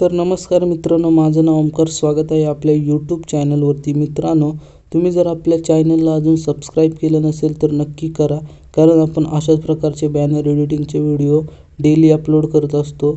तर नमस्कार मित्रांनो, माझं नाव ओमकार. स्वागत आहे आपल्या यूट्यूब चॅनलवरती. मित्रांनो, तुम्ही जर आपल्या चॅनलला अजून सबस्क्राईब केलं नसेल तर नक्की करा, कारण आपण अशाच प्रकारचे बॅनर एडिटिंगचे व्हिडिओ डेली अपलोड करत असतो.